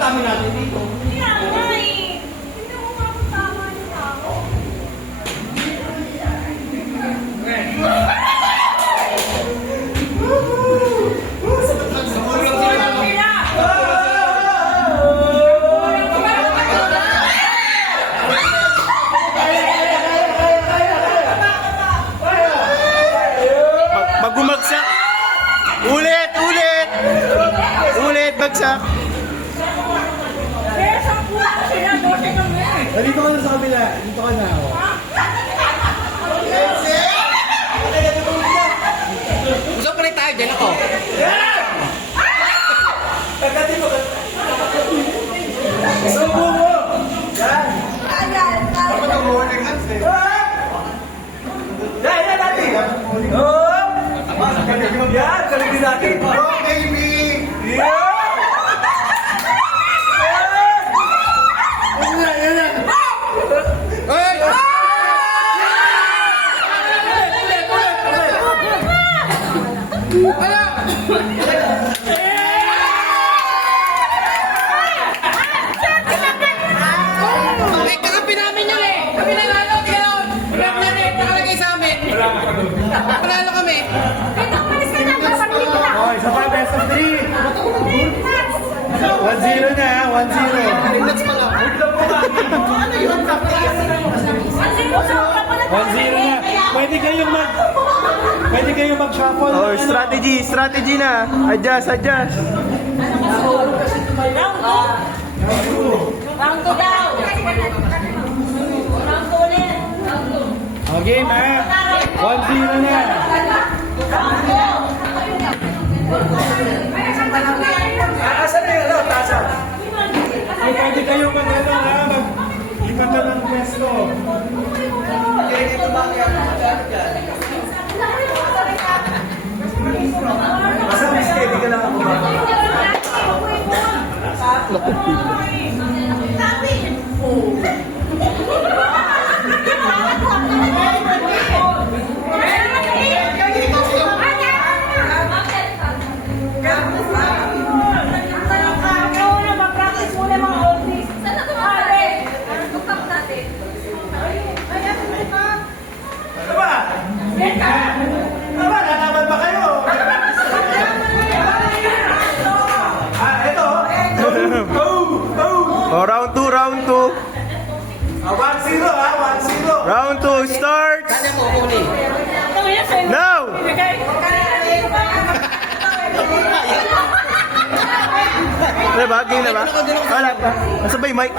tama natin dito. Kaya nga eh. Hindi mo mapatama yung tao. Pag bumagsak. Ulit, ulit. Ulit, bagsak. Kaya sa puso sila, 12 kami. Dito ka na sa kabila. Dito ka na. Gusto pa rin tayo dyan ako. Subo mo! Yan! Ayan, Dapat ang morning hands eh. Yan, yan natin! Oh! Yan, saligin natin! Oh, baby! Yeah! Yan na, yan na! Hey! Eh, kakampi namin yun eh! Kami nanalo, kaya rep na rep nakalagay sa amin. Panalo kami. Ito, malis ka na. Kapatid ko na. Oh, isa pa, best of 3! 1-0 na, 1-0. Relax pala. Ano yun? 1-0 na. Pwede kayong mag-shuffle. Oh, strategy, strategy na. Adjust, adjust. Round 2 daw. Round 2 ulit. Oh, game ha. 1-0 na. Asan na yun? Tasa. Ay, pwede kayong mag-ano ha. Lipat na ng pwesto. Basta may steady ka lang ako ba? Ano ba? Ano ba? Lalaban ba kayo? Ito. Go! Go! Oh, round 2, round 2. 1-0 ha, 1-0. Round 2, start. Kanya mo, uli. Now! Ano ba? Game na ba? Wala pa. Nasa ba yung mic?